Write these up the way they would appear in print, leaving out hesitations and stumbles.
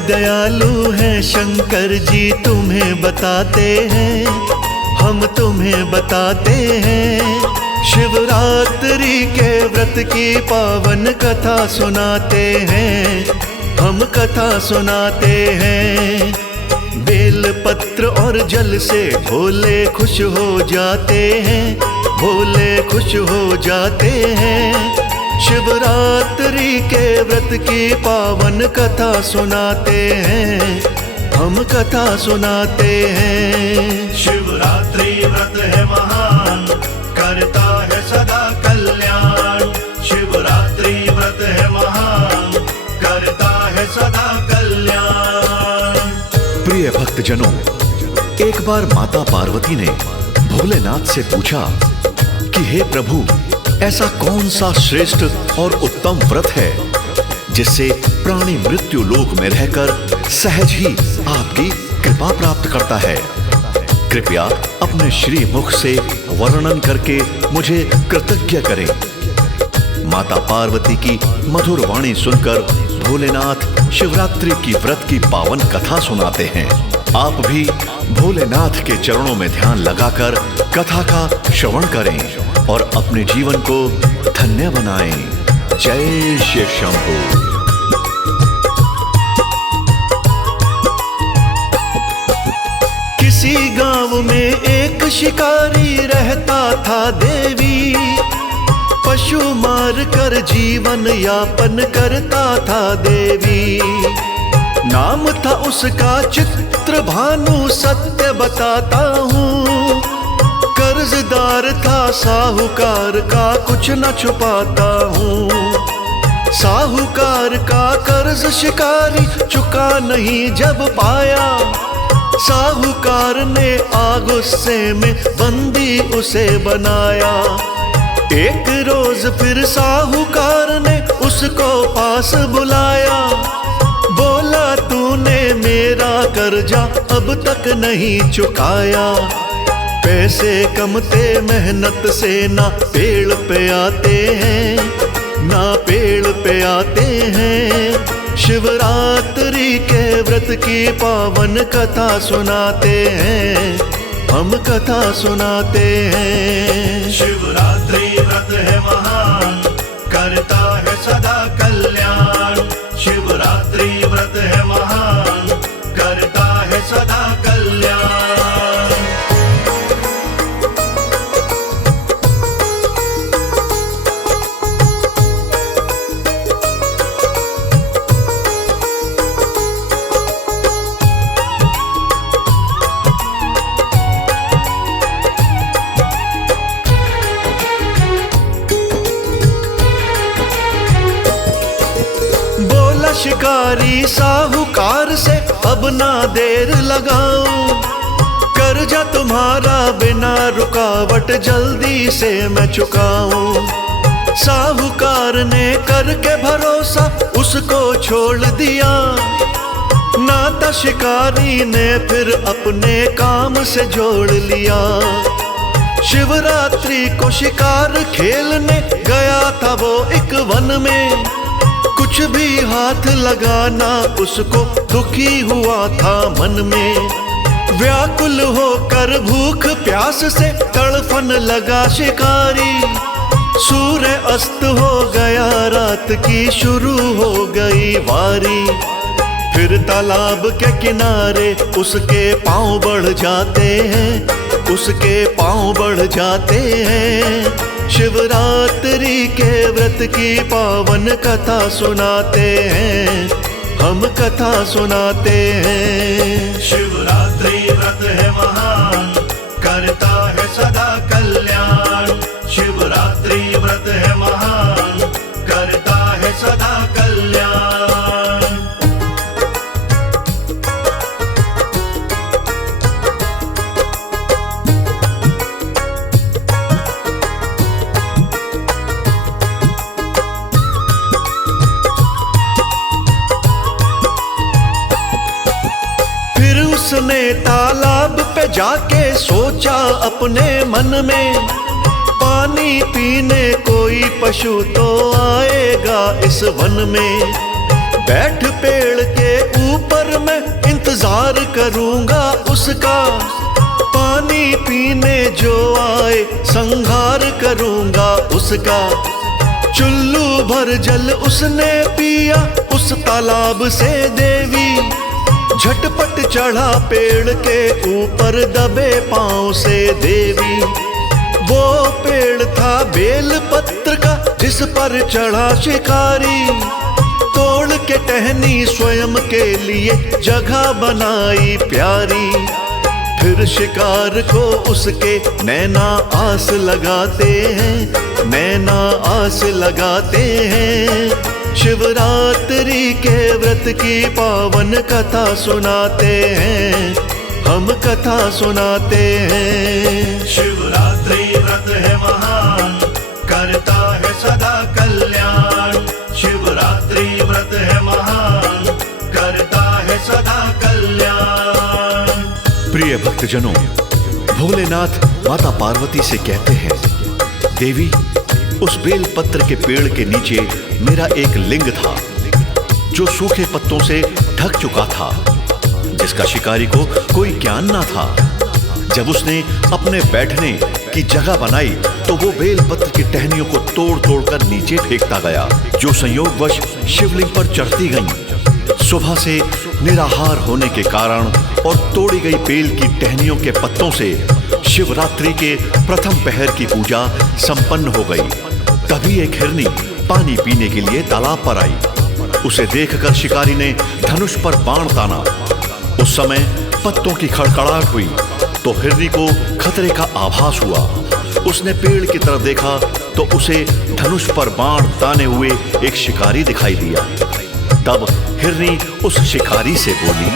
दयालु हैं शंकर जी, तुम्हें बताते हैं, हम तुम्हें बताते हैं। शिवरात्रि के व्रत की पावन कथा सुनाते हैं, हम कथा सुनाते हैं। बेल पत्र और जल से भोले खुश हो जाते हैं, भोले खुश हो जाते हैं। शिवरात्रि के व्रत की पावन कथा सुनाते हैं, हम कथा सुनाते हैं। शिवरात्रि व्रत है महान, करता है सदा कल्याण। शिवरात्रि व्रत है महान, करता है सदा कल्याण। प्रिय भक्तजनों, एक बार माता पार्वती ने भोलेनाथ से पूछा कि हे प्रभु, ऐसा कौन सा श्रेष्ठ और उत्तम व्रत है जिससे प्राणी मृत्यु लोक में रहकर सहज ही आपकी कृपा प्राप्त करता है? कृपया अपने श्री मुख से वर्णन करके मुझे कृतज्ञ करें। माता पार्वती की मधुर वाणी सुनकर भोलेनाथ शिवरात्रि की व्रत की पावन कथा सुनाते हैं। आप भी भोलेनाथ के चरणों में ध्यान लगाकर कथा का श्रवण करें और अपने जीवन को धन्य बनाएं। जय शिव शंभू। किसी गांव में एक शिकारी रहता था देवी, पशु मार कर जीवन यापन करता था देवी। नाम था उसका चित्र भानु, सत्य बताता हूँ। कर्जदार था साहूकार का, कुछ न छुपाता हूँ। साहूकार का कर्ज शिकारी चुका नहीं जब पाया, साहूकार ने आग गुस्से में बंदी उसे बनाया। एक रोज फिर साहूकार ने उसको पास बुलाया, बोला तूने मेरा कर्जा अब तक नहीं चुकाया। पैसे कमते मेहनत से ना पेड़ पे आते हैं, ना पेड़ पे आते हैं। शिवरात्रि के व्रत की पावन कथा सुनाते हैं, हम कथा सुनाते हैं। शिवरात्रि व्रत है महान, करता है सदा कल्याण। शिवरात्रि व्रत है महान, करता है सदा कल्याण। शिकारी साहूकार से अब ना देर लगाऊं, कर्जा तुम्हारा बिना रुकावट जल्दी से मैं चुकाऊं। साहूकार ने करके भरोसा उसको छोड़ दिया, नाता शिकारी ने फिर अपने काम से जोड़ लिया। शिवरात्रि को शिकार खेलने गया था वो एक वन में, कुछ भी हाथ लगाना उसको दुखी हुआ था मन में। व्याकुल होकर भूख प्यास से तड़फन लगा शिकारी, सूर्य अस्त हो गया रात की शुरू हो गई वारी। फिर तालाब के किनारे उसके पांव बढ़ जाते हैं, उसके पांव बढ़ जाते हैं। शिवरात्रि के व्रत की पावन कथा सुनाते हैं, हम कथा सुनाते हैं। शिवरात्रि व्रत है महान, करता है सदा कल्याण। शिवरात्रि व्रत है महान, करता है सदा कल्याण। उसने तालाब पे जाके सोचा अपने मन में, पानी पीने कोई पशु तो आएगा इस वन में। बैठ पेड़ के ऊपर मैं इंतजार करूंगा उसका, पानी पीने जो आए संहार करूंगा उसका। चुल्लू भर जल उसने पिया उस तालाब से देवी, झटपट चढ़ा पेड़ के ऊपर दबे पांव से देवी। वो पेड़ था बेल पत्र का जिस पर चढ़ा शिकारी, तोड़ के टहनी स्वयं के लिए जगह बनाई प्यारी। फिर शिकार को उसके नैना आस लगाते हैं, नैना आस लगाते हैं। शिवरात्रि के व्रत की पावन कथा सुनाते हैं, हम कथा सुनाते हैं। शिवरात्रि व्रत है महान, करता है सदा कल्याण। शिवरात्रि व्रत है महान, करता है सदा कल्याण। प्रिय भक्तजनों, भोलेनाथ माता पार्वती से कहते हैं, देवी उस बेल पत्र के पेड़ के नीचे मेरा एक लिंग था जो सूखे पत्तों से ढक चुका था, जिसका शिकारी को कोई ज्ञान ना था। जब उसने अपने बैठने की जगह बनाई तो वो बेल पत्र की टहनियों को तोड़ तोड़ कर नीचे फेंकता गया, जो संयोगवश शिवलिंग पर चढ़ती गईं। सुबह से निराहार होने के कारण और तोड़ी गई बेल की टहनियों के पत्तों से शिवरात्रि के प्रथम पहर की पूजा संपन्न हो गई। तभी एक हिरनी पानी पीने के लिए तालाब पर आई। उसे देखकर शिकारी ने धनुष पर बाण ताना। उस समय पत्तों की खड़खड़ाहट हुई तो हिरनी को खतरे का आभास हुआ। उसने पेड़ की तरफ देखा तो उसे धनुष पर बाण ताने हुए एक शिकारी दिखाई दिया। तब हिरनी उस शिकारी से बोली,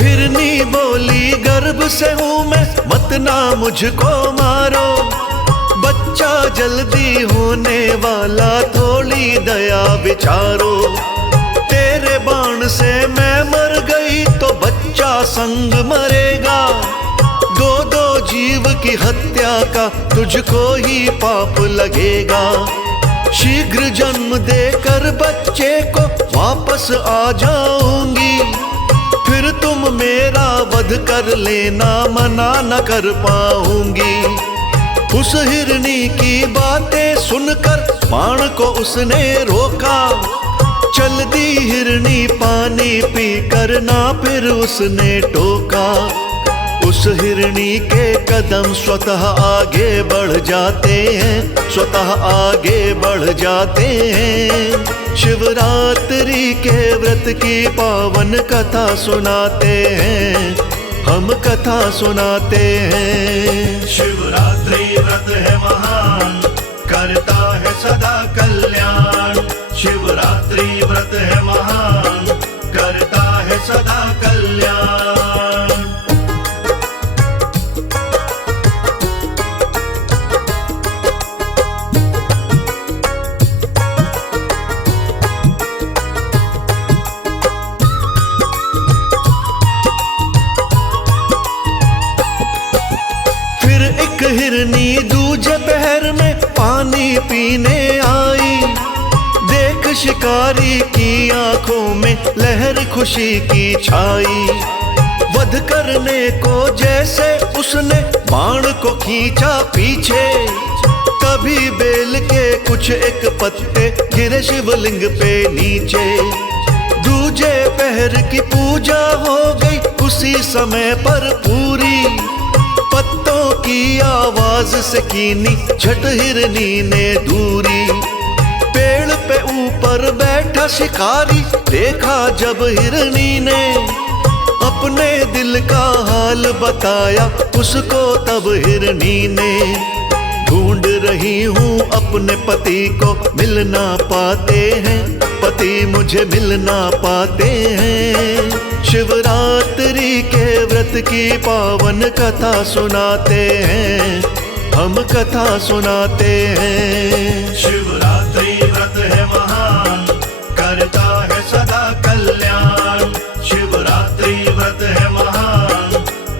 हिरनी बोली गर्भ से हूं मैं, मत ना मुझको मारो। बच्चा जल्दी होने वाला, थोड़ी दया विचारो। तेरे बाण से मैं मर गई तो बच्चा संग मरेगा। दो दो जीव की हत्या का तुझको ही पाप लगेगा। शीघ्र जन्म देकर बच्चे को वापस आ जाऊंगी, फिर तुम मेरा वध कर लेना, मना न कर पाऊंगी। उस हिरनी की बातें सुनकर बाण को उसने रोका। चल दी हिरनी पानी पी कर ना फिर उसने टोका। उस हिरनी के कदम स्वतः आगे बढ़ जाते हैं, स्वतः आगे बढ़ जाते हैं। शिवरात्रि के व्रत की पावन कथा सुनाते हैं, हम कथा सुनाते हैं। शिवरात्रि व्रत है महान, करता है सदा कल्याण। शिवरात्रि व्रत है महान, करता है सदा कल्याण। एक हिरनी दूजे पहर में पानी पीने आई। देख शिकारी की आंखों में लहर खुशी की छाई। वध करने को जैसे उसने बाण को खींचा पीछे, तभी बेल के कुछ एक पत्ते गिरे शिवलिंग पे नीचे। दूजे पहर की पूजा हो गई उसी समय पर पूरी। पत्तों की आवाज से कीनी झट हिरनी ने दूरी। पेड़ पे ऊपर बैठा शिकारी देखा जब हिरनी ने, अपने दिल का हाल बताया उसको तब हिरनी ने। ढूंढ रही हूँ अपने पति को, मिल ना पाते हैं, पति मुझे मिल ना पाते हैं। शिवरात्रि के व्रत की पावन कथा सुनाते हैं, हम कथा सुनाते हैं। शिवरात्रि व्रत है महान, करता है सदा कल्याण। शिवरात्रि व्रत है महान,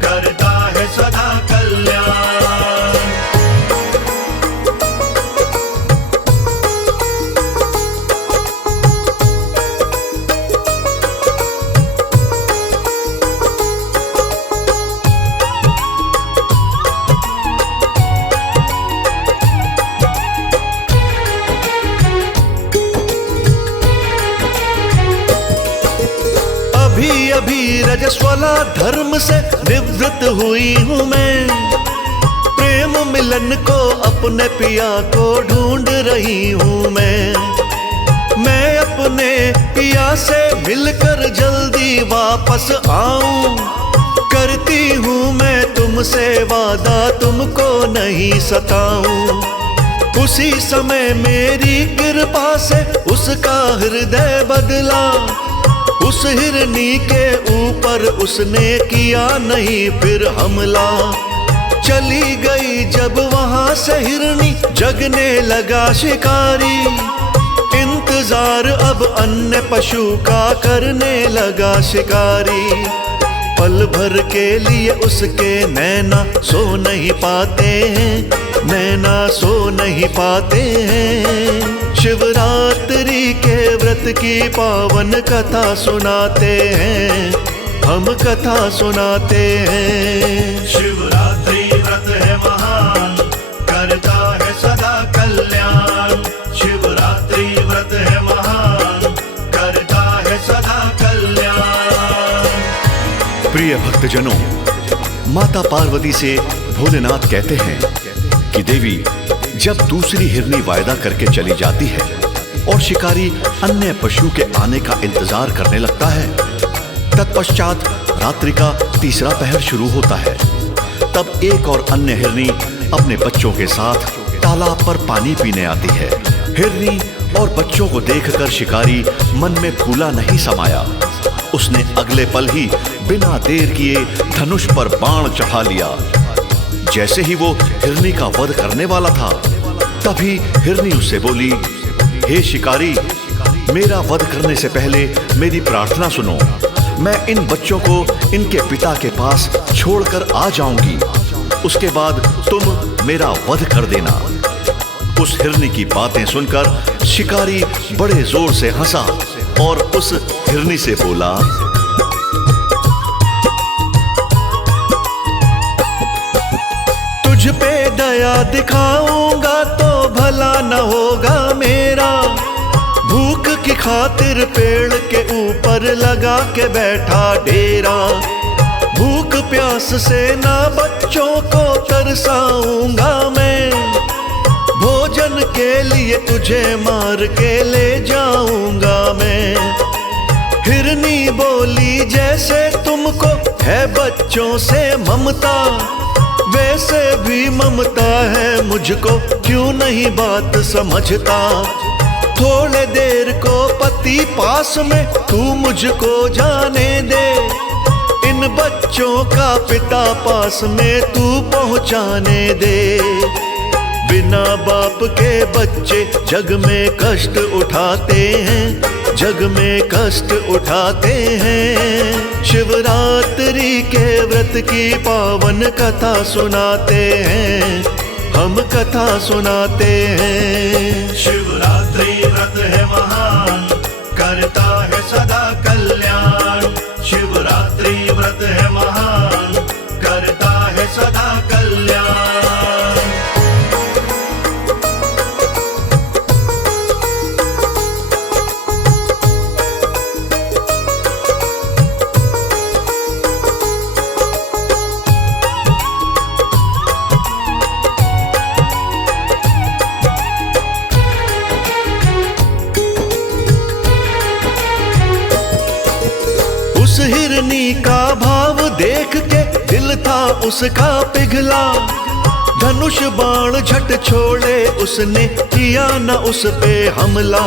करता है सदा कल्याण। अभी रजस्वला धर्म से निवृत्त हुई हूँ मैं। प्रेम मिलन को अपने पिया को ढूंढ रही हूँ मैं अपने पिया से मिलकर जल्दी वापस आऊं। करती हूँ मैं तुमसे वादा, तुमको नहीं सताऊं। उसी समय मेरी कृपा से उसका हृदय बदला। उस हिरनी के ऊपर उसने किया नहीं फिर हमला। चली गई जब वहां से हिरनी, जगने लगा शिकारी। इंतजार अब अन्य पशु का करने लगा शिकारी। पल भर के लिए उसके नैना सो नहीं पाते हैं, नैना सो नहीं पाते हैं। शिवरात्रि के व्रत की पावन कथा सुनाते हैं, हम कथा सुनाते हैं। शिवरात्रि व्रत है महान, करता है सदा कल्याण। शिवरात्रि व्रत है महान, करता है सदा कल्याण। प्रिय भक्तजनों, माता पार्वती से भोलेनाथ कहते हैं कि देवी जब दूसरी हिरनी वायदा करके चली जाती है और शिकारी अन्य पशु के आने का इंतजार करने लगता है, तत्पश्चात रात्रि का तीसरा पहर शुरू होता है। तब एक और अन्य हिरनी अपने बच्चों के साथ तालाब पर पानी पीने आती है। हिरनी और बच्चों को देखकर शिकारी मन में फूला नहीं समाया। उसने अगले पल ही बिना देर किए धनुष पर बाण चढ़ा लिया। जैसे ही वो हिरनी का वध करने वाला था, तभी हिरनी उससे बोली, हे शिकारी, मेरा वध करने से पहले मेरी प्रार्थना सुनो। मैं इन बच्चों को इनके पिता के पास छोड़कर आ जाऊंगी, उसके बाद तुम मेरा वध कर देना। उस हिरनी की बातें सुनकर शिकारी बड़े जोर से हंसा और उस हिरनी से बोला, तुझ पे दया दिखाऊंगा तो भला न होगा मेरा। भूख की खातिर पेड़ के ऊपर लगा के बैठा डेरा। भूख प्यास से ना बच्चों को तरसाऊंगा मैं। भोजन के लिए तुझे मार के ले जाऊंगा मैं। हिरनी बोली, जैसे तुमको है बच्चों से ममता, वैसे भी ममता है मुझको, क्यों नहीं बात समझता। थोड़े देर को पति पास में तू मुझको जाने दे। इन बच्चों का पिता पास में तू पहुंचाने दे। बिना बाप के बच्चे जग में कष्ट उठाते हैं, जग में कष्ट उठाते हैं। शिवरात्रि के व्रत की पावन कथा सुनाते हैं, हम कथा सुनाते हैं। शिवरात्रि व्रत है महान, करता है सदा कल्याण। शिवरात्रि व्रत है महान, करता है सदा कल्याण। उस हिरनी का भाव देख के दिल था उसका पिघला। धनुष बाण झट छोड़े उसने, किया न उस पे हमला।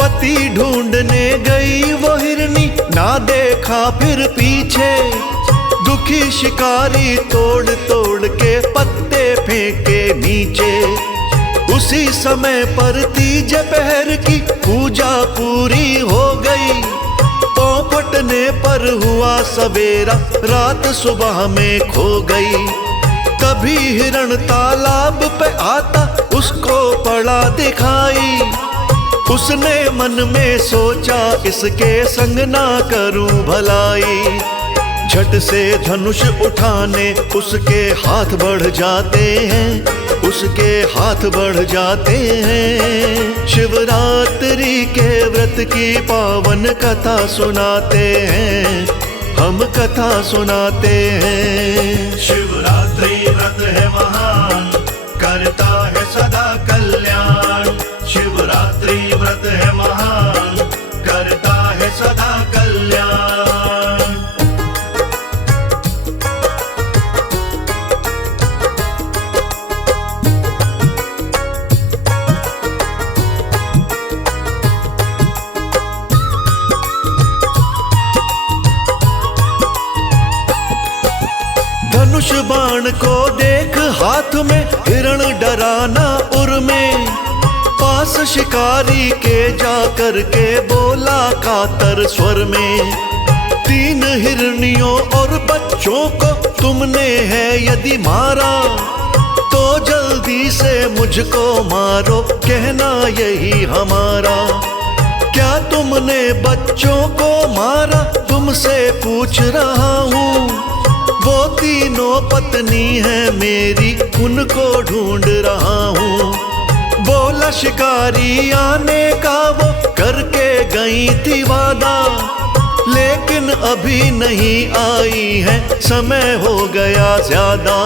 पति ढूंढने गई वो हिरनी, ना देखा फिर पीछे। दुखी शिकारी तोड़ तोड़ के पत्ते फेंके नीचे। उसी समय पर तीज पहर की पूजा पूरी हो गई। फटने पर हुआ सवेरा, रात सुबह में खो गई। तभी हिरण तालाब पे आता उसको पड़ा दिखाई। उसने मन में सोचा, इसके संग ना करूं भलाई। झट से धनुष उठाने उसके हाथ बढ़ जाते हैं, उसके हाथ बढ़ जाते हैं। शिवरात्रि के व्रत की पावन कथा सुनाते हैं, हम कथा सुनाते हैं। शिवरात्रि व्रत है महान, करता है सदा कल्याण। शिवरात्रि व्रत है महान, करता है सदा कल्याण। धनुष बाण को देख हाथ में, हिरण डराना उर में। पास शिकारी के जाकर के बोला कातर स्वर में, 3 हिरनियों और बच्चों को तुमने है यदि मारा, तो जल्दी से मुझको मारो, कहना यही हमारा। क्या तुमने बच्चों को मारा, तुमसे पूछ रहा हूँ। वो तीनों पत्नी है मेरी, उनको ढूंढ रहा हूँ। बोला शिकारी आने का वो करके गई थी वादा, लेकिन अभी नहीं आई है, समय हो गया ज्यादा।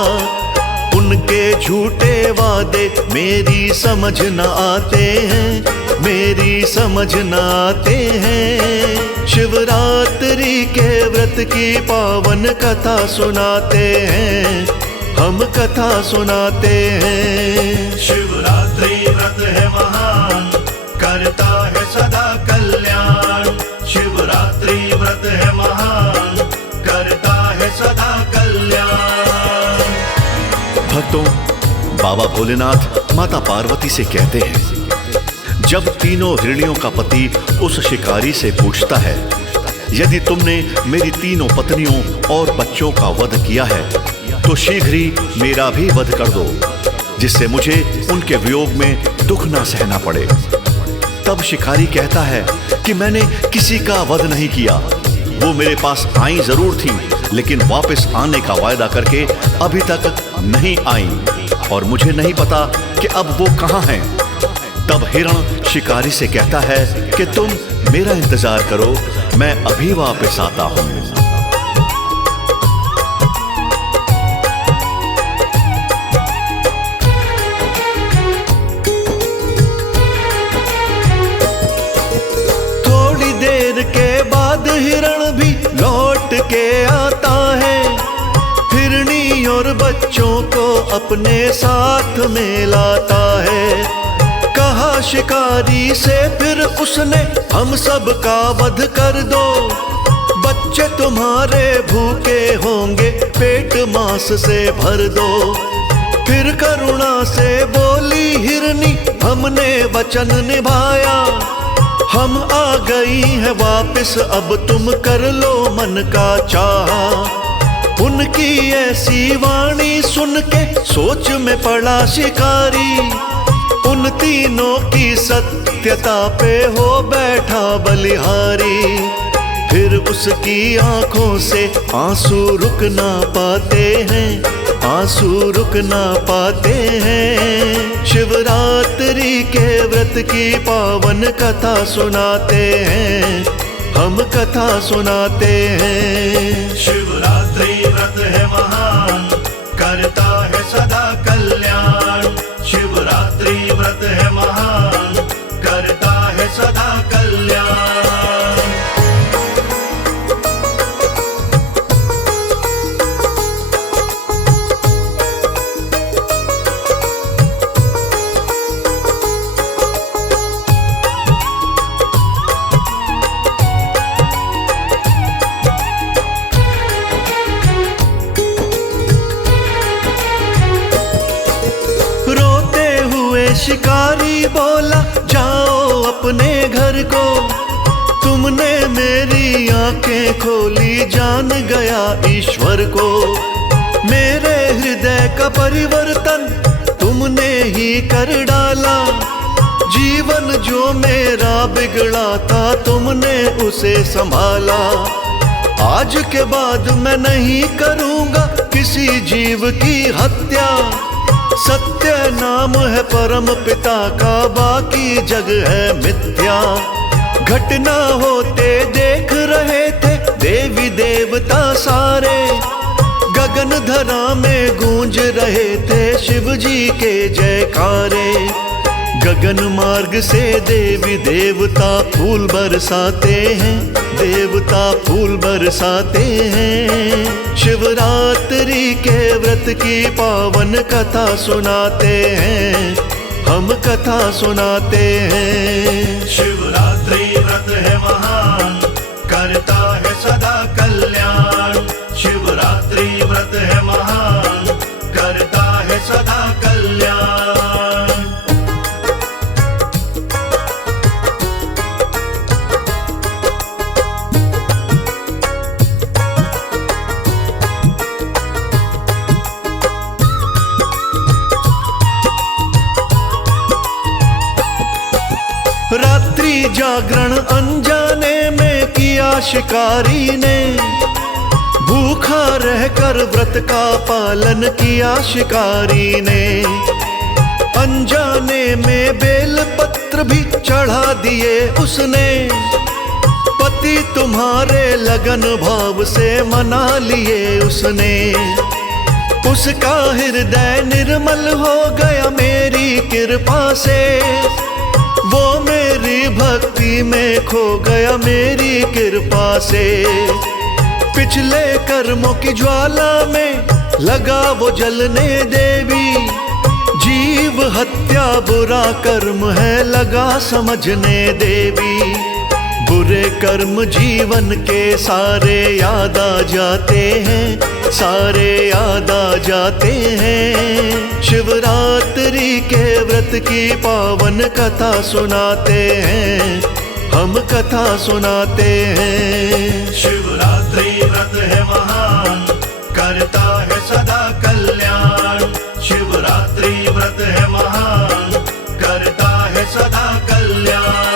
उनके झूठे वादे मेरी समझ न आते हैं, मेरी समझ न आते हैं। शिवरात्रि के व्रत की पावन कथा सुनाते हैं, हम कथा सुनाते हैं। शिवरात्रि व्रत है महान, करता है सदा कल्याण। शिवरात्रि व्रत है महान, करता है सदा कल्याण। भक्तों, बाबा भोलेनाथ माता पार्वती से कहते हैं, जब तीनों हिरनियों का पति उस शिकारी से पूछता है, यदि तुमने मेरी तीनों पत्नियों और बच्चों का वध किया है, तो शीघ्र ही मेरा भी वध कर दो, जिससे मुझे उनके वियोग में दुख ना सहना पड़े। तब शिकारी कहता है कि मैंने किसी का वध नहीं किया, वो मेरे पास आई जरूर थी, लेकिन वापस आने का वायदा करके अभी तक नहीं आई, और मुझे नहीं पता कि अब वो कहाँ हैं। तब हिरण शिकारी से कहता है कि तुम मेरा इंतजार करो, मैं अभी वापस आता हूं। थोड़ी देर के बाद हिरण भी लौट के आता है, हिरनी और बच्चों को अपने साथ में लाता है। कहा शिकारी से फिर उसने, हम सब का वध कर दो, बच्चे तुम्हारे भूखे होंगे, पेट मांस से भर दो। फिर करुणा से बोली हिरनी, हमने वचन निभाया, हम आ गई है वापस, अब तुम कर लो मन का चाहा। उनकी ऐसी वाणी सुन के सोच में पड़ा शिकारी, उन तीनों की सत्यता पे हो बैठा बलिहारी। फिर उसकी आंखों से आंसू रुक ना पाते हैं, आंसू रुक ना पाते हैं। शिवरात्रि के व्रत की पावन कथा सुनाते हैं, हम कथा सुनाते हैं। शिवरात्रि व्रत है महान, करता है सदा कल्याण। शिवरात्रि व्रत है महान, करता है सदा कल्याण। शिकारी बोला, जाओ अपने घर को, तुमने मेरी आंखें खोली, जान गया ईश्वर को। मेरे हृदय का परिवर्तन तुमने ही कर डाला, जीवन जो मेरा बिगड़ा था तुमने उसे संभाला। आज के बाद मैं नहीं करूँगा किसी जीव की हत्या, सत्य नाम है परम पिता का, बाकी जग है मिथ्या। घटना होते देख रहे थे देवी देवता सारे, गगन धरा में गूंज रहे थे शिव जी के जयकारे। गगन मार्ग से देवी देवता फूल बरसाते हैं, देवता फूल बरसाते हैं। शिवरात्रि के व्रत की पावन कथा सुनाते हैं, हम कथा सुनाते हैं। शिवरात्रि व्रत है महान, करता है सदा कल्याण। शिवरात्रि व्रत है महान, करता है सदा कल्याण। रात्रि जागरण अनजाने में किया शिकारी ने, भूखा रहकर व्रत का पालन किया शिकारी ने। अनजाने में बेल पत्र भी चढ़ा दिए उसने, पति तुम्हारे लगन भाव से मना लिए उसने। उसका हृदय निर्मल हो गया मेरी कृपा से, वो मेरी भक्ति में खो गया मेरी कृपा से। पिछले कर्मों की ज्वाला में लगा वो जलने देवी, जीव हत्या बुरा कर्म है लगा समझने देवी। बुरे कर्म जीवन के सारे याद आ जाते हैं, सारे याद आ जाते हैं। शिवरात्रि के व्रत की पावन कथा सुनाते हैं, हम कथा सुनाते हैं। शिवरात्रि व्रत है महान, करता है सदा कल्याण। शिवरात्रि व्रत है महान, करता है सदा कल्याण।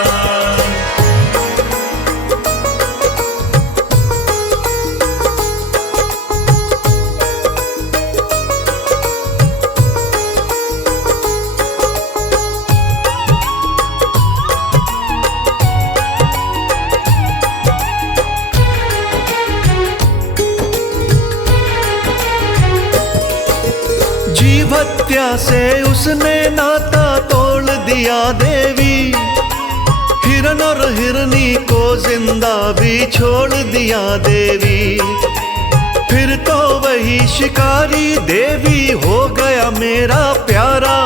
जीव हत्या से उसने नाता तोड़ दिया देवी, हिरन और हिरनी को जिंदा भी छोड़ दिया देवी। फिर तो वही शिकारी देवी हो गया मेरा प्यारा,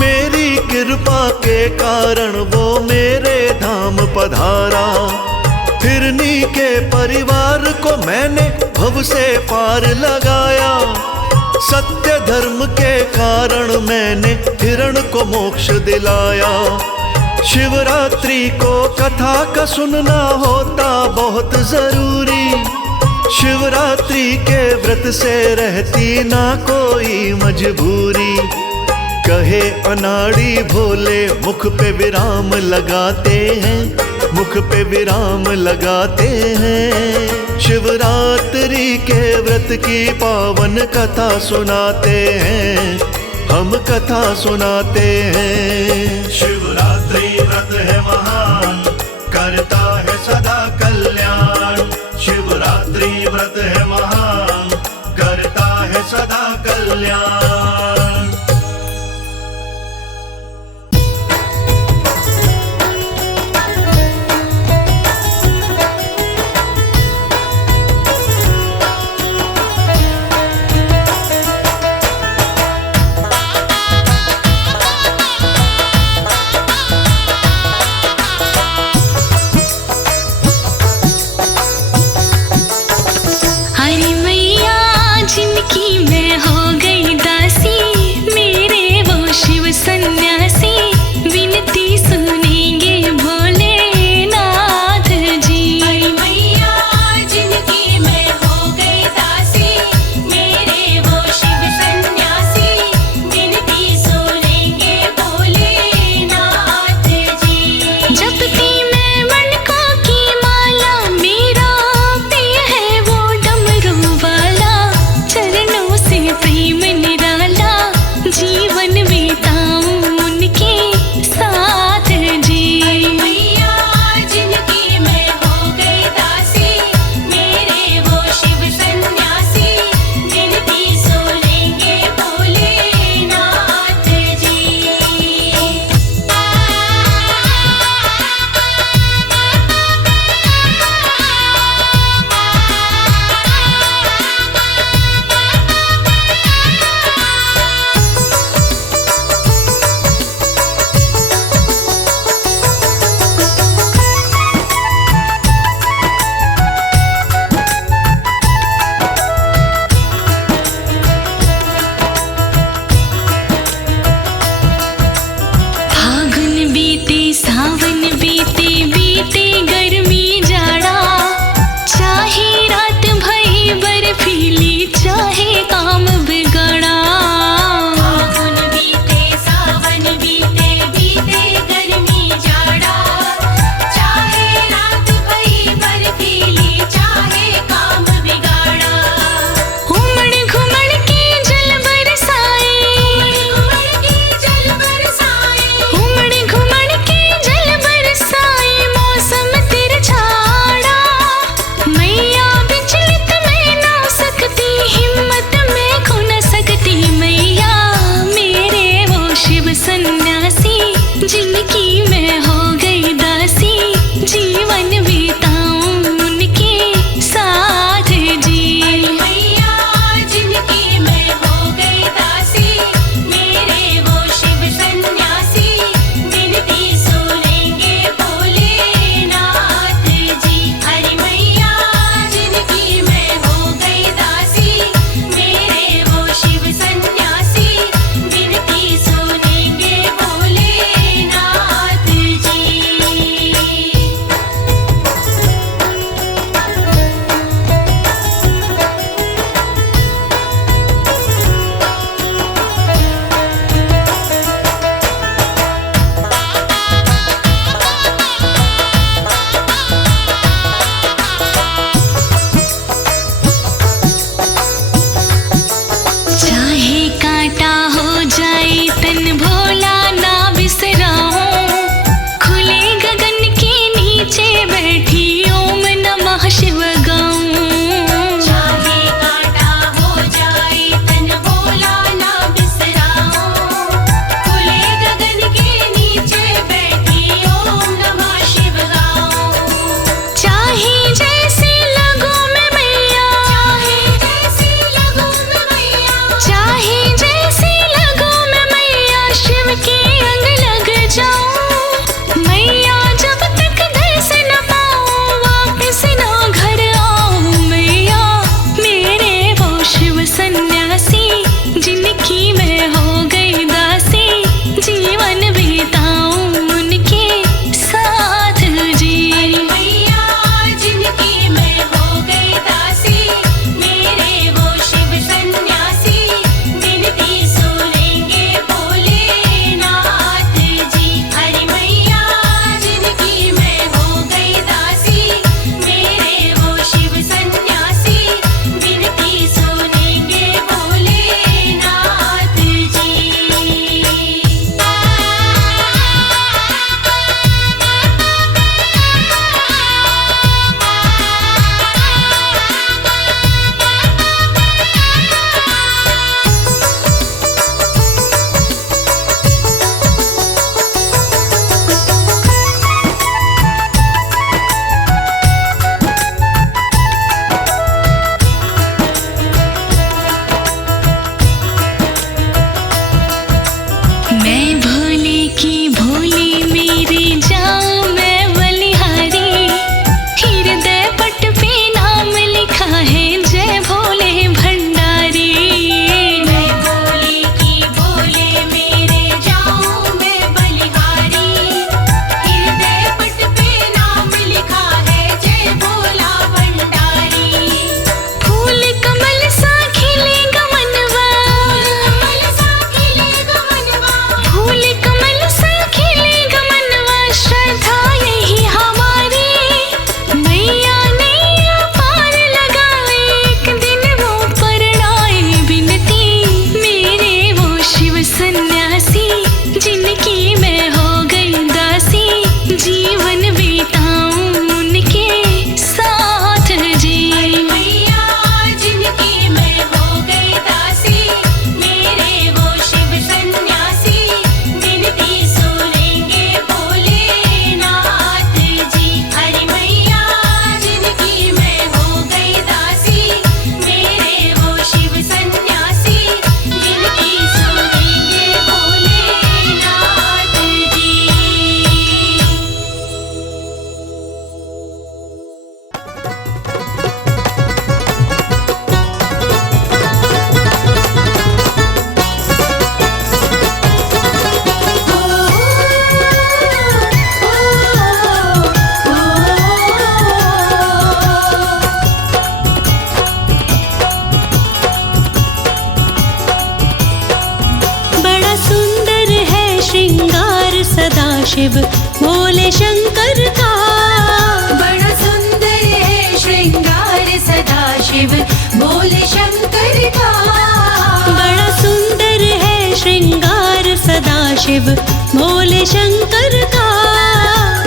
मेरी कृपा के कारण वो मेरे धाम पधारा। हिरनी के परिवार को मैंने भव से पार लगाया, सत्य धर्म के कारण मैंने हिरण को मोक्ष दिलाया। शिवरात्रि को कथा का सुनना होता बहुत जरूरी, शिवरात्रि के व्रत से रहती ना कोई मजबूरी। कहे अनाड़ी भोले मुख पे विराम लगाते हैं, मुख पे विराम लगाते हैं। शिवरात्रि के व्रत की पावन कथा सुनाते हैं, हम कथा सुनाते हैं। शिवरात्रि व्रत है महान, करता है सदा कल्याण। शिवरात्रि व्रत है महान, करता है सदा कल्याण। शिव भोले शंकर का। बड़ा सुंदर है श्रृंगार सदा शिव भोले शंकर का। बड़ा सुंदर है श्रृंगार सदा शिव भोले शंकर का।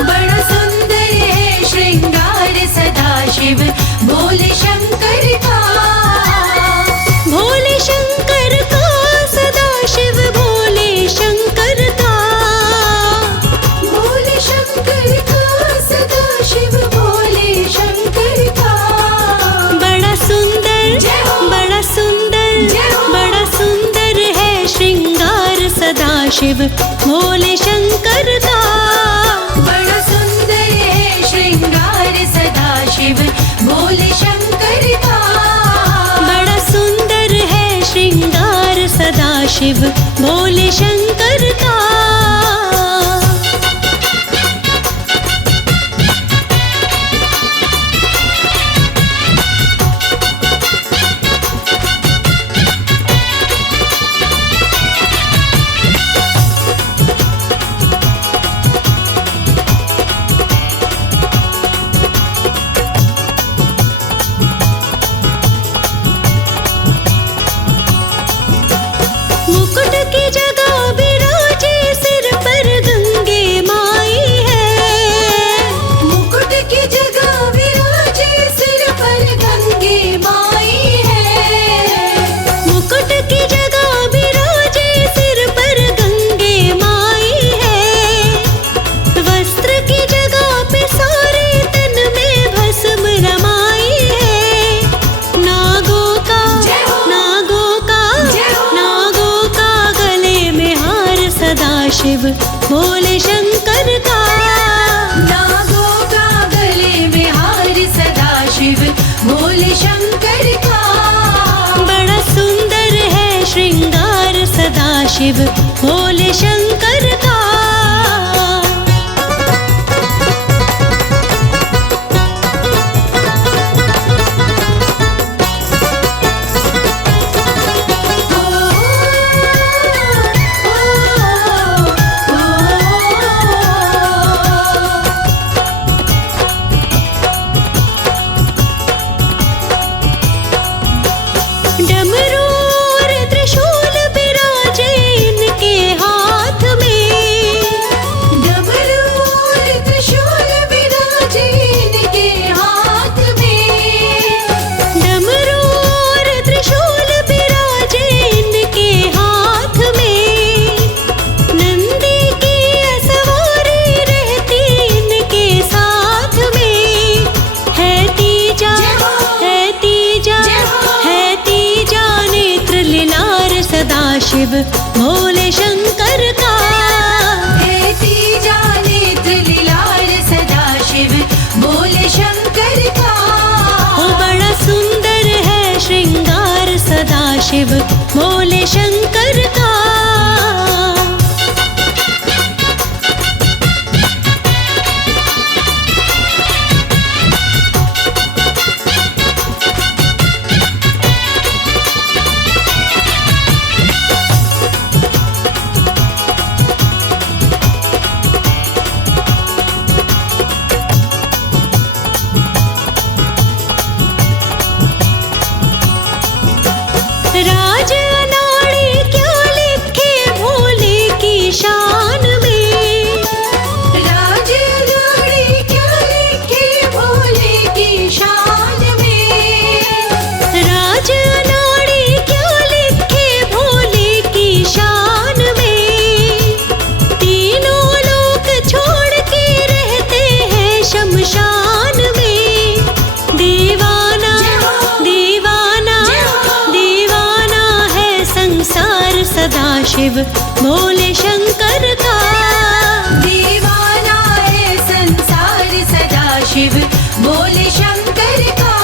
बड़ा सुंदर है श्रृंगार सदा शिव भोले शंकर का। भोले शंकर का सदा शिव भोले शंकर का। भोले शंकर का सदा शिव भोले शंकर का। बड़ा सुंदर जय हो। बड़ा सुंदर जय हो। बड़ा सुंदर है श्रृंगार सदा शिव भोले शंकर का। बड़ा सुंदर है श्रृंगार सदा शिव भोले शंकर का। बड़ा सुंदर है श्रृंगार सदा शिव भोले शंकर का। मुकुट की जगह विराजे सिर पर गंगे माई है। मुकुट की जगह विराजे सिर पर गंगे माई है। मुकुट की जगह विराजे सिर पर गंगे माई है। वस्त्र की जगह पे सारे तन में भस्म रमाई है। नागों का जय हो। नागों का जय हो। नागों का गले में हार सदा शिव भोले शंकर का। नागों का गले में हार सदा शिव भोले शंकर का। बड़ा सुंदर है श्रृंगार सदा शिव भोले शंकर का। डमरू और त्रिशूल विराजे इनके हाथ में। डमरू और त्रिशूल विराजे इनके हाथ में। डमरू और त्रिशूल विराजे इनके हाथ में। नंदी की सवारी रहती इनके साथ में। है तीजा जय हो। है तीजा जय हो। है तीजा नेत्र लीलार सदा शिव भोले शंकर का। है तीजा नेत्र लीलार सदा शिव भोले शंकर का। ओ बड़ा सुंदर है श्रृंगार सदा शिव भोले शंकर का। राज अनाड़ी क्या लिखे भोले की शान में। राज अनाड़ी क्या लिखे भोले की शान में। राज अनाड़ी क्या लिखे भोले की शान में। तीनों लोक छोड़ के रहते हैं शमशान में। दीवाना जय हो। दीवाना जय हो। दीवाना है संसार सदा शिव भोले शंकर का। दीवाना है संसार सदा शिव भोले शंकर का।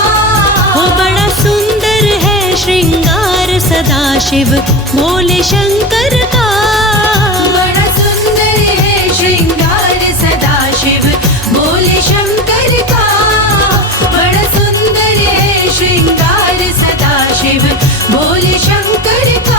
वो बड़ा सुंदर है श्रृंगार सदा शिव भोले शंकर का। बड़ा सुंदर है श्रृंगार सदा शिव भोले शंकर का। बड़ा सुंदर है श्रृंगार सदा शिव भोले शंकर का।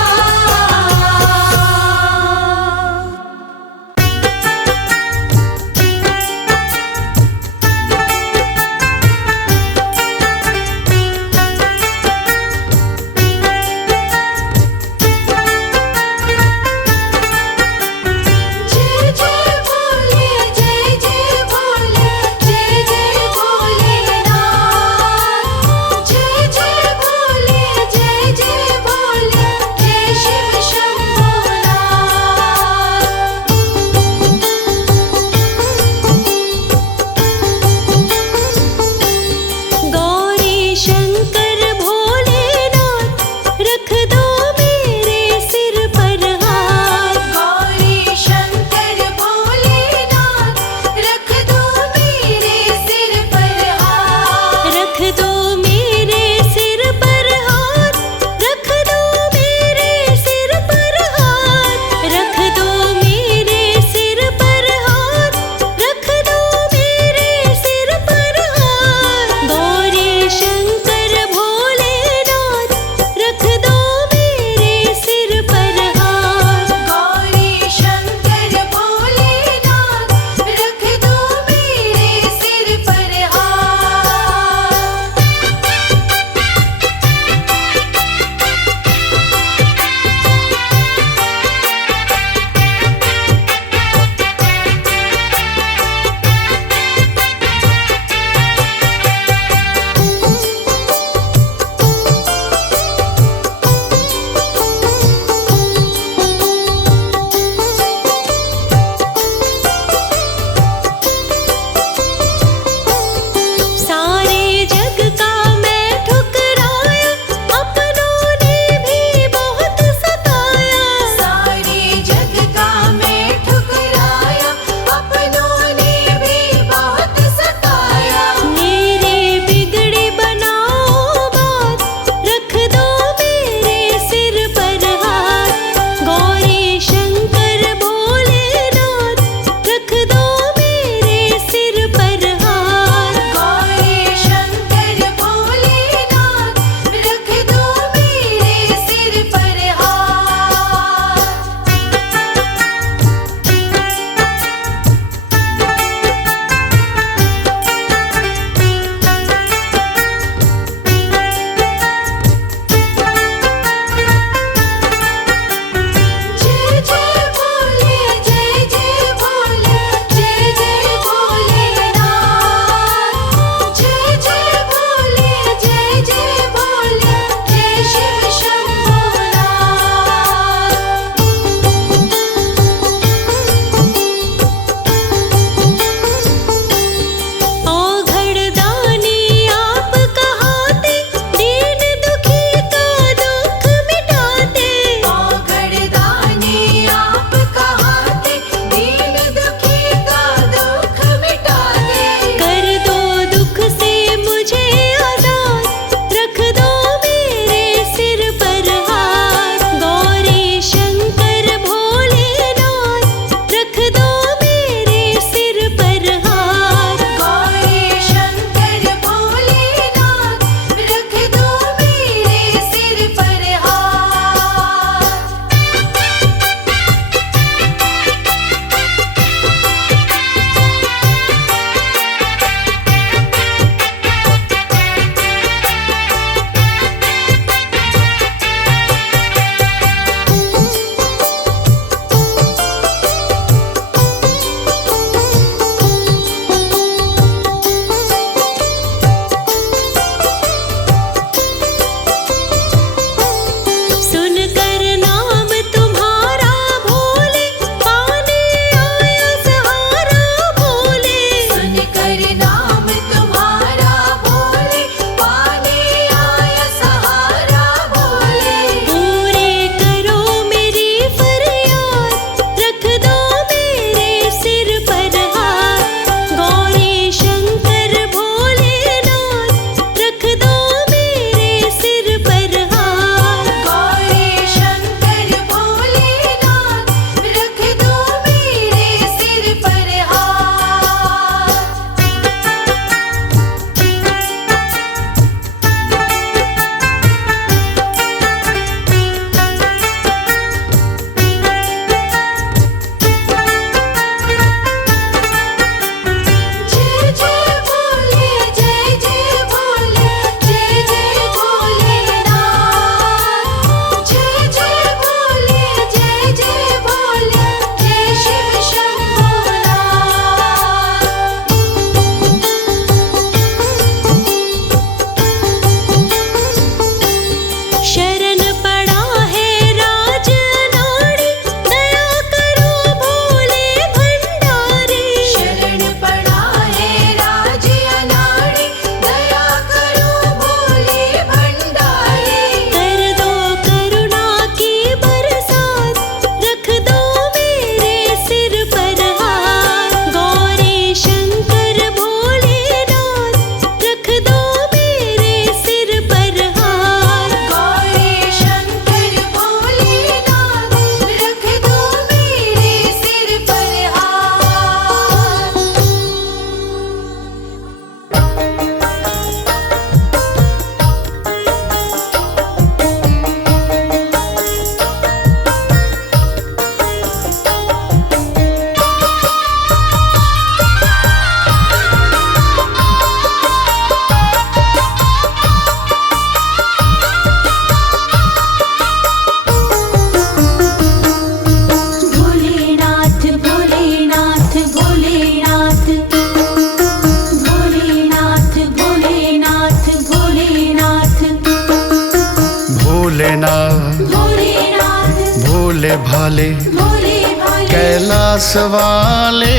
भोले भाले भोले भाले कैलाश वाले,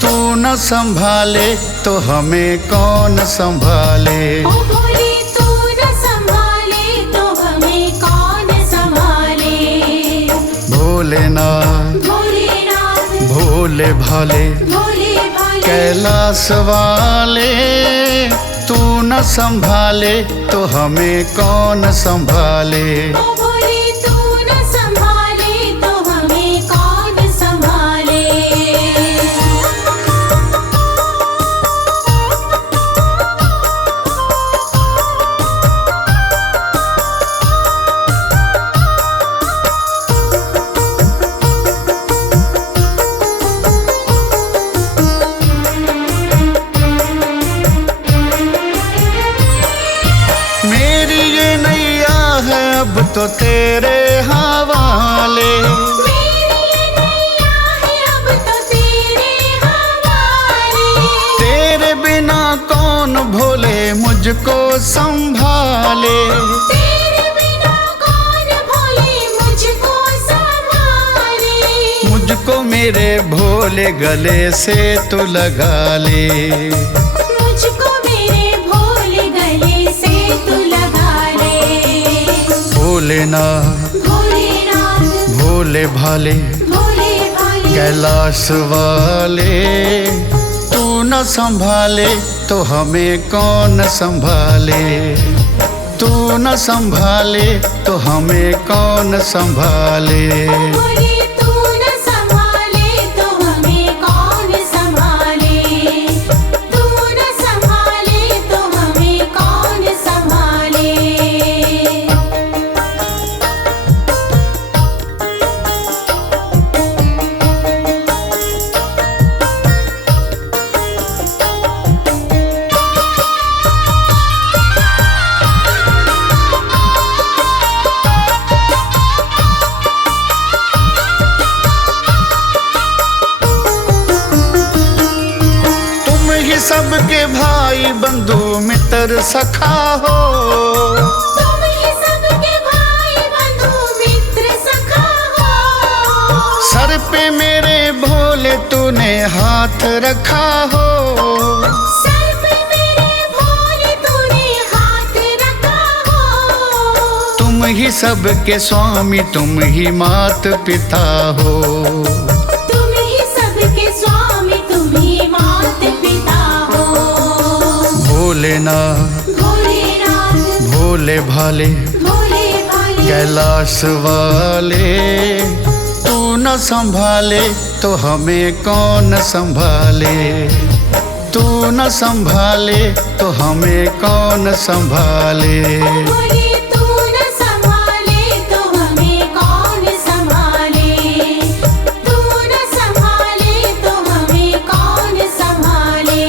तू न संभाले तो हमें कौन संभाले। ओ भोले तू न संभाले तो हमें कौन संभाले। भोलेनाथ भोलेनाथ भोले भाले भोले भाले कैलाश वाले, तू न संभाले तो हमें कौन संभाले। ओ भोले तू न संभाले तो हमें कौन संभाले। मेरी ये नैया है अब तो तेरे हवाले, मेरी ये नैया है अब तो तेरे हवाले। तेरे बिना कौन भोले मुझको संभाले। तेरे बिना कौन भोले मुझको संभाले। मुझको मेरे भोले गले से तू लगा ले। मुझको मेरे भोले गले से तू लगा ले। भोलेनाथ भोलेनाथ भोले भाले भोले भाले कैलाश वाले, तू न संभाले तो हमें कौन संभाले। तू न संभाले तो हमें कौन संभाले। भोले तू न संभाले तो हमें कौन संभाले। तू न संभाले तो हमें कौन संभाले। तुम ही सबके भाई बंधु मित्र सखा हो, तुम ही सबके भाई बंधु मित्र सखा हो। सर पे मेरे भोले तूने हाथ रखा हो। सर पे मेरे भोले तूने हाथ रखा हो। तुम ही सबके स्वामी, तुम ही मात पिता हो। तुम ही सबके स्वामी, तुम ही मात पिता हो। भोलेनाथ भोलेनाथ भोले भाले भोले भाले कैलाश वाले, तू न संभाले तो हमें कौन संभाले। तू न संभाले तो हमें कौन संभाले। भोले तू न संभाले तो हमें कौन संभाले। तू न संभाले तो हमें कौन संभाले।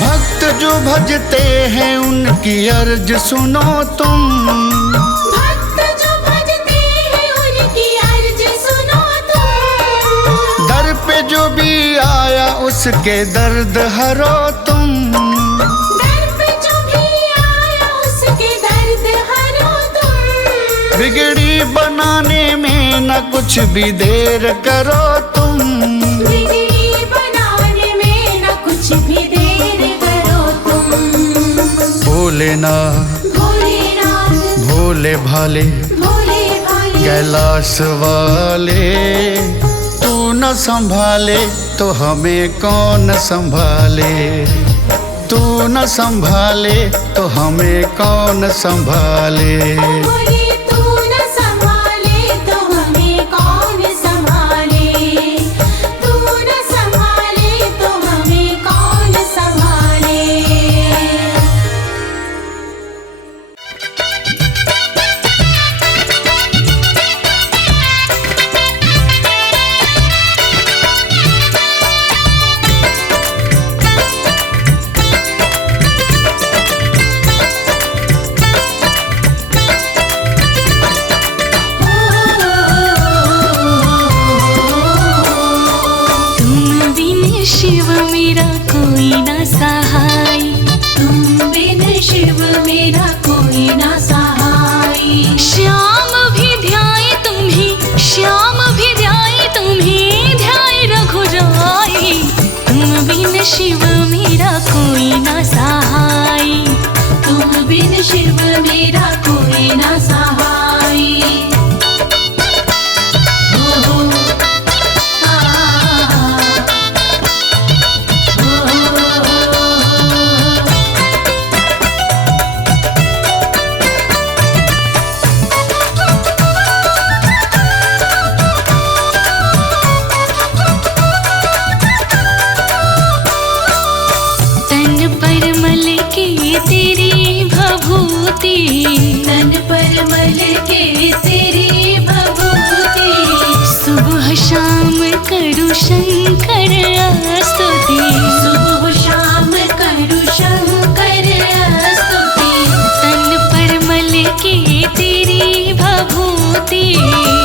भक्त जो भजते हैं उनकी अर्ज सुनो तुम। भक्त जो भजते हैं उनकी अर्ज सुनो तुम। दर पे जो भी आया उसके दर्द हरो तुम। दर पे जो भी आया उसके दर्द हरो तुम। बिगड़ी बनाने में न कुछ भी देर करो तुम। बिगड़ी बनाने में न कुछ भी देर करो तुम। भोलेनाथ भोलेनाथ भोले भाले भोले भाले कैलाश वाले, तू न संभाले तो हमें कौन संभाले। तू न संभाले तो हमें कौन संभाले। भोले तू न संभाले तो हमें कौन संभाले। तू न संभाले तो हमें कौन संभाले। स्तुति,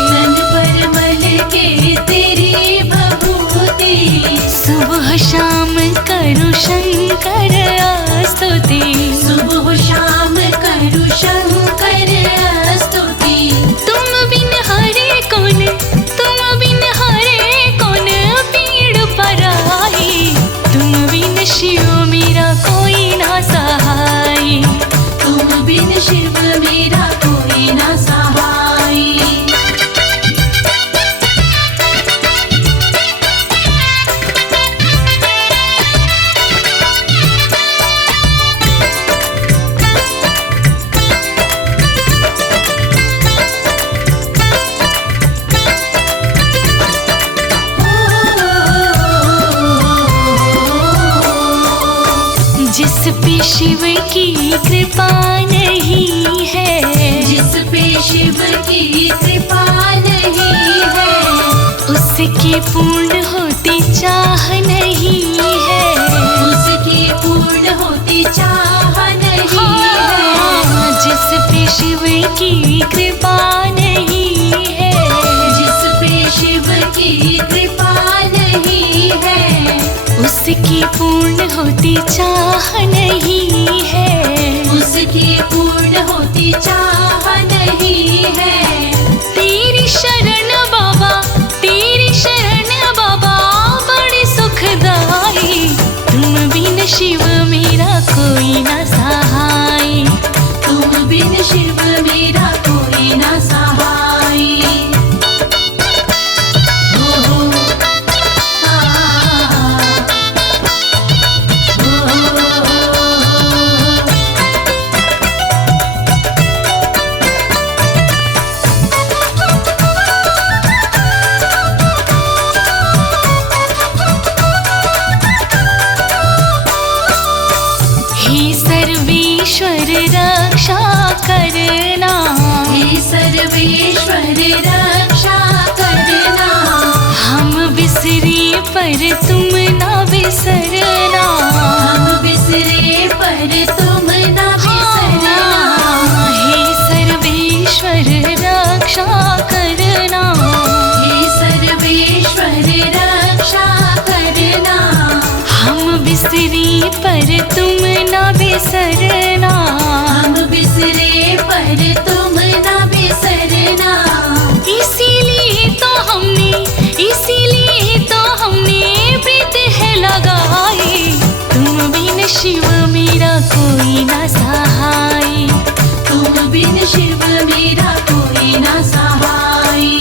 तन पर मल के तेरी भभूति, सुबह शाम करूं शंकर स्तुति, सुबह शाम करूं शंकर स्तुति। तुम बिन हरे कौन, तुम बिन हरे कौन पीड़ पराई, तुम बिन शिव मेरा कोई ना सहाय, तुम बिन शिव मेरा कोई ना सहाय। जिस पे शिव की कृपा नहीं है, जिस पे शिव की कृपा नहीं है, उसकी पूर्ण होती चाह नहीं है, उसकी पूर्ण होती चाह नहीं है। जिस पे शिव की कृपा नहीं है, जिस पे शिव की कृपा नहीं है, उसकी पूर्ण होती चाह नहीं है, उसकी पूर्ण होती चाह नहीं है। तेरी शरण बाबा, तेरी शरण बाबा बड़ी सुखदाई, तुम बिन शिव मेरा कोई ना सहाय, तुम बिन शिव मेरा कोई ना सहाय। ओ हे सर्वेश्वर रक्षा करना, हे सर्वेश्वर रक्षा करना, हम बिसरे पर तुम ना बिसरना, हम बिसरे पर तुम ना बिसरना। हे सर्वेश्वर रक्षा करना, हे सर्वेश्वर रक्षा करना, हम बिसरे पर तुम ना बिसरना, हम बिसरे पर तुम ना बिसरना। इसीलिए तो हमने, इसीलिए तो हमने प्रीत है लगाई, तुम बिन शिव मेरा कोई ना सहाय, तुम बिन शिव मेरा कोई ना सहाय।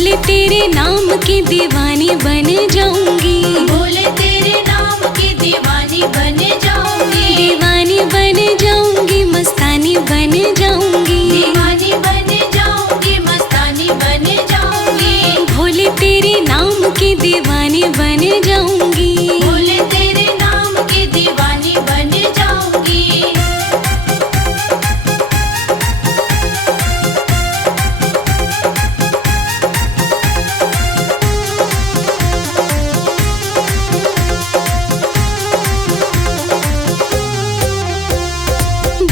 भोले तेरे नाम की दीवानी बन जाऊंगी, भोले तेरे नाम की दीवानी बन जाऊंगी, दीवानी बन जाऊंगी, मस्तानी बन जाऊंगी, दीवानी बन जाऊंगी, मस्तानी बन जाऊंगी, भोले तेरे नाम की दीवानी बन जाऊंगी, भोले तेरे नाम की दीवानी बन जाऊंगी।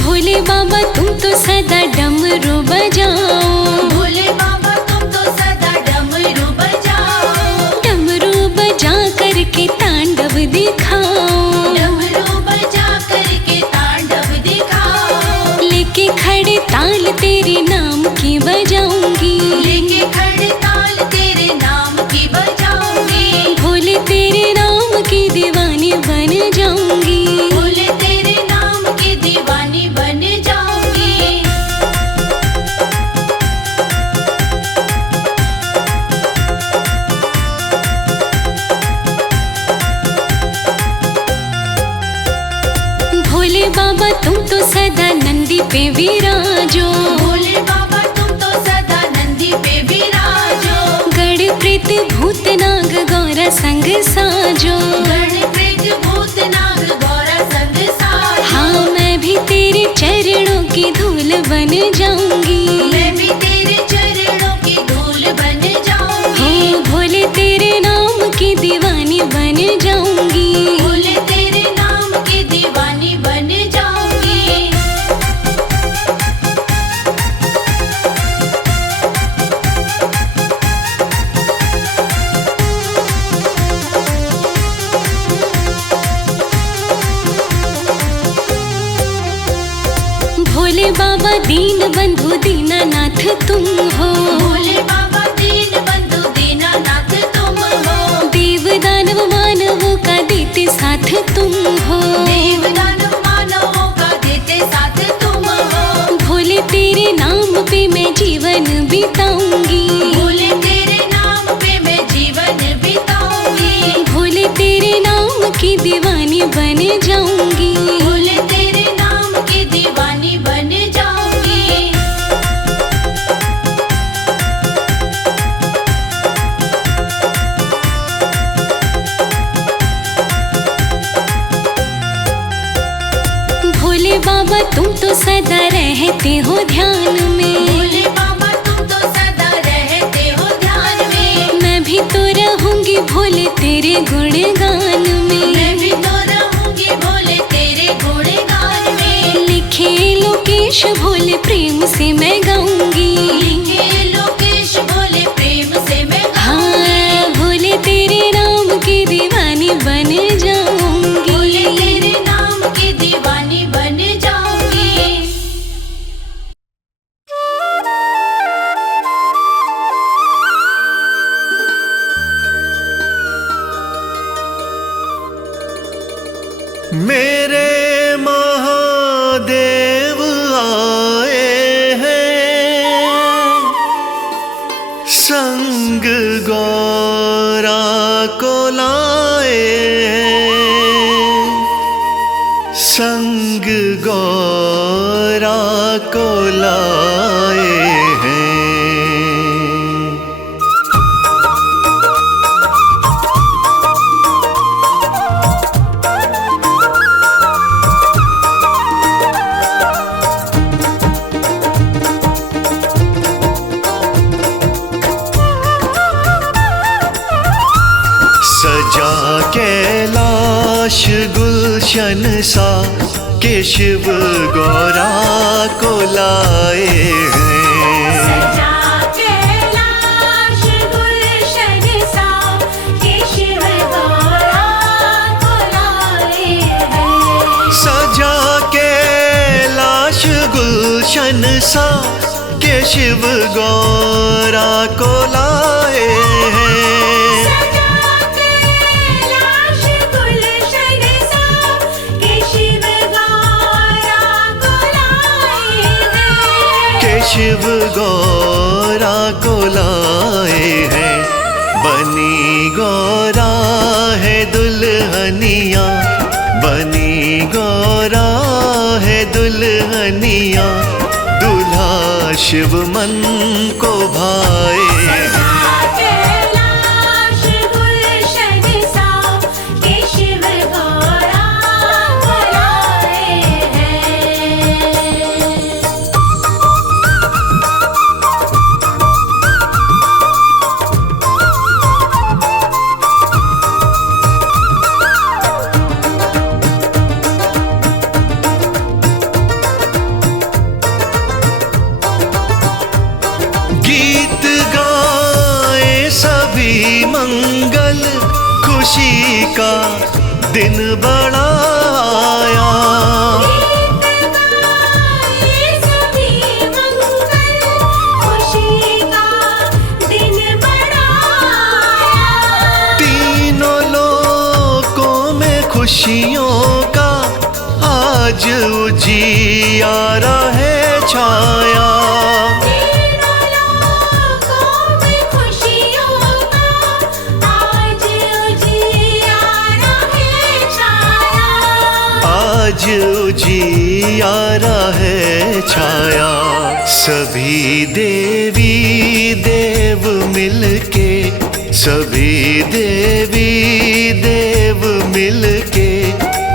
भोले बाबा तुम तो सदा डमरू बजाओ, भोले बाबा तुम तो सदा डमरू बजाओ, डमरू बजा करके तांडव दिखाओ, डमरू बजा करके तांडव दिखाओ, लेके खड़े ताल तेरे नाम की बजाऊंगी, लेके खड़े ताल तेरे नाम की बजाऊंगी, भोले तेरे नाम की दीवानी बन जाऊंगी, भोले तेरे नाम की दीवानी बन जाऊंगी। भोले बाबा तुम तो सदा नंदी पे विराजो, भोले बाबा तुम तो सदा नंदी पे विराजो, गण प्रेत भूत नाग गौरा संग साजो, गण प्रेत भूत नाग गौरा संग साजो, हाँ मैं भी तेरे चरणों की धूल बन जाऊंगी, मैं भी तेरे चरणों की धूल बन जाऊंगी, हो भोले तेरे नाम की दीवानी बन जाऊंगी, भोले तेरे नाम की दीवानी बन जाऊंगी। भोले बाबा दीन बंधु दीनानाथ तुम हो, भोले बाबा दीन बंधु दीनानाथ तुम हो, देव दानव मानवों का देते साथ तुम हो, देव दानव मानवों का देते साथ तुम हो, भोले तेरे नाम पे मैं जीवन बिताऊंगी, भोले तेरे नाम पे मैं जीवन बिताऊंगी, भोले तेरे नाम की दीवानी बन जाऊंगी, भोले तेरे नाम की दीवानी बन जाऊंगी। भोले बाबा तुम तो सदा रहते हो ध्यान में, भोले बाबा तुम तो सदा रहते हो ध्यान में, मैं भी तो रहूंगी भोले तेरे गुणगान में, मैं भी तो रहूंगी भोले तेरे गुणगान में, लिखे लोकेश भोले प्रेम से मैं गाऊंगी, लिखे लोकेश भोले प्रेम से मैं हाँ भोले तेरे नाम की दीवानी बन जाऊंगी, भोले तेरे नाम की दीवानी बन जाऊंगी। मेरे महादेव आए हैं, संग गौरा को लाए हैं, संग गौरा को लाए हैं। सजा कैलाश गुलशन सा के शिव गौरा को लाए हैं। सजा कैलाश गुलशन सा के शिव गौरा को लाए हैं। सजा कैलाश गुलशन सा के शिव गौरा को लाए हैं। सजा कैलाश गुलशन सा के शिव गौरा को लाए हैं। के शिव गौरा गौरा को लाए हैं। बनी गौरा है दुल्हनिया, बनी गौरा है दुल्हनिया, दूल्हा शिव मन को भाए। गीत गाए सभी मंगल, खुशी का दिन बड़ा आया। तीनों लोकों में खुशियों का आज उजियारा है छाया। आज उजियारा है छाया। सभी देवी देव मिलके, सभी देवी देव मिलके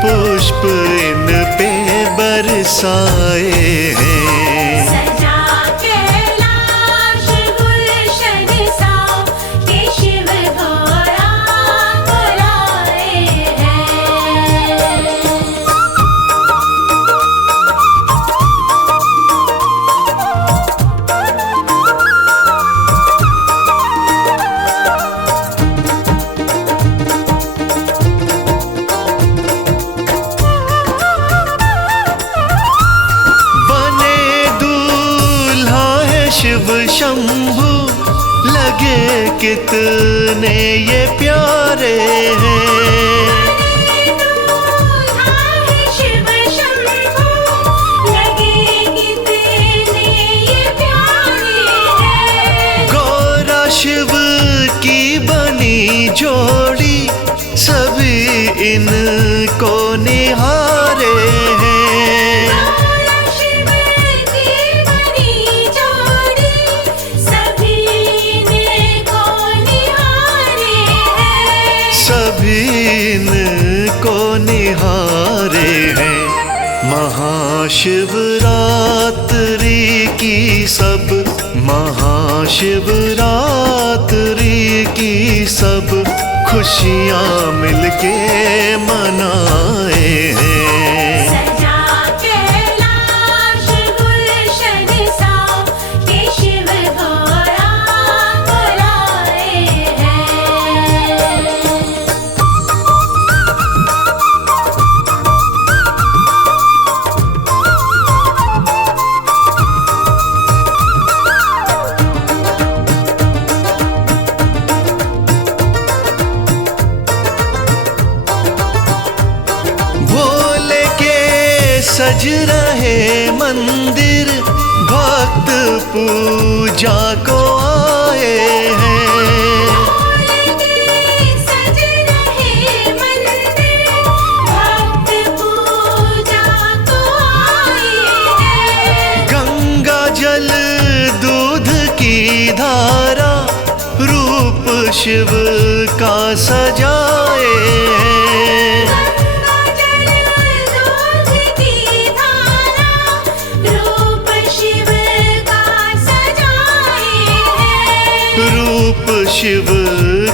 पुष्प इन पे बरसाए हैं। शिव शंभु लगे कितने ये प्यारे हैं। शिव शंभु लगे कितने ये प्यारे हैं। गौरा शिव की बनी जोड़ी सभी इनको निहारे हैं। इनको निहारे हैं। महाशिवरात्रि की सब, महाशिवरात्रि की सब खुशियाँ मिलके मनाए हैं। सज रहे मंदिर, भक्त पूजा को आए हैं। सज रहे मंदिर, भक्त पूजा को आए हैं। गंगा जल दूध की धारा रूप शिव का सजाए हैं। रूप शिव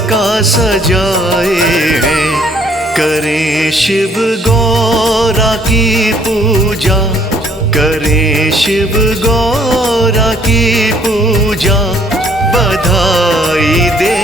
का सजाए हैं। करें शिव गौरा की पूजा, करें शिव गौरा की पूजा, बधाई दे